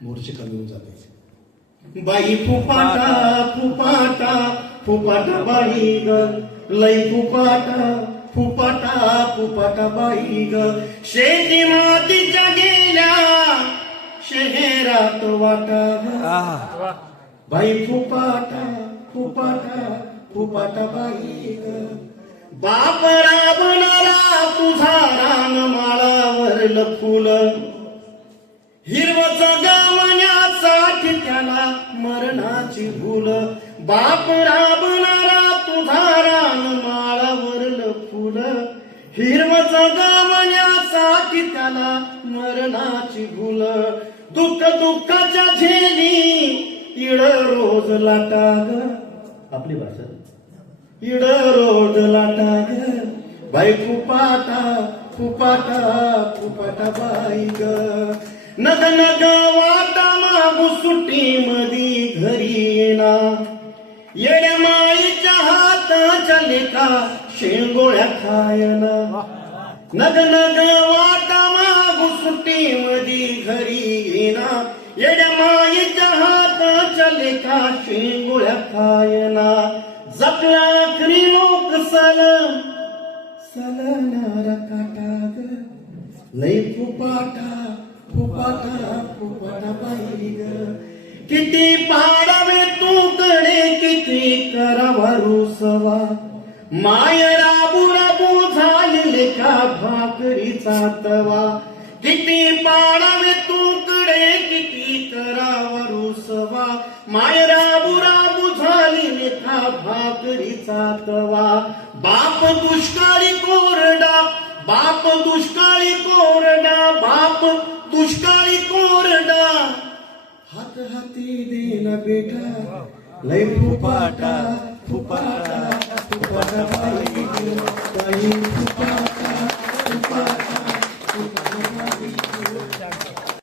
मोर्चे कमी होऊन जाते. बाई फुपाटा फुपाटा फुपाटा बाई ग, लई फुपाटा फुपाटा फुपाटा बाई ग. शेती मातीच्या गेल्या शहरात वाटा ग. बाई फुपाटा फुपाटा फुपाटा बाई ग. बाप राबणारा तुझा रान माळावरलं फुल, हिरवच गवण्यासाठी त्याला मरणाची भूल. बाप राबणारा तुझा रान माळावरलं फुल, हिरवच गवण्यासाठी त्याला मरणाची भूल. दुःख दुःखाच्या झेली इड रोज लाटा ग. आपली भाषा इड रोज लाटा ग. बाई फुपाटा फुपाटा फुपाटा बाई ग. नग नग वाटा मागू सुट्टी मधी घरी येना, येड्या माईच्या हाताच्या लेका शेंगोळ्या खायना. नग नग वाटा मागू सुट्टी मधी घरी येना, येड्या माईच्या हाताच्या लेका शेंगोळ्या खायना. जपला आखरी लोक सलनारा काटा ग. लई फुपाटा फुपाटा फुपाटा बाई ग. किती पाडावे तूकडे किती करावा रुसवा, माय राबू राबू झालेले का भाकरीचा तवा. किती पाडावे तूकडे किती करावा रुसवा, माय राबू राबू झालेले का भाकरीचा तवा. बाप दुष्काळी कोरडा बाप दुष्काळी कोरडा बाप दुष्काळी कोरडा, हात हाती देना बेटा. लय फुपाटा फुपाटा फुपाटा बाई ग. बाई फुपाटा फुपाटा फुपाटा बाई ग.